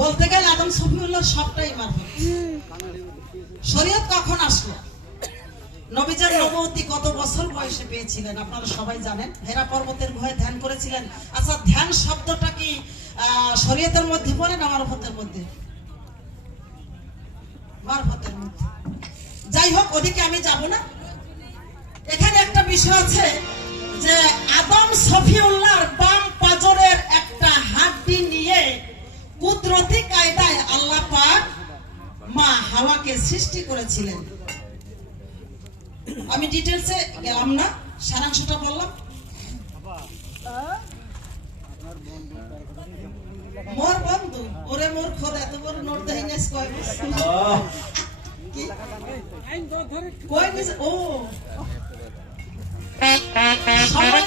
বলতে গেলে আদম সফিউল্লাহ সবটাই মারফত শরীয়ত কখন আসলো? নবতী কত বছর বয়সে পেয়েছিলেন, আপনারা সবাই জানেন? হেরা পর্বতের ভয়ে ধ্যান করেছিলেন। আচ্ছা ধ্যান শব্দটা কি শরীয়তের মধ্যে পড়ে মারফতের মধ্যে? মারফতের মধ্যে। যাই হোক, ওদিকে আমি যাব না। এখানে একটা বিষয় আছে যে, আদম সফিউল্লাহর সৃষ্টি করেছিলেন। আমি ডিটেলসে গেলাম না, সারাংশটা বললাম। মোর বন্ধু, ওরে মোর খোদ, এত বড় নোট দেই না কয় কয়? ও। সম্বন্ধ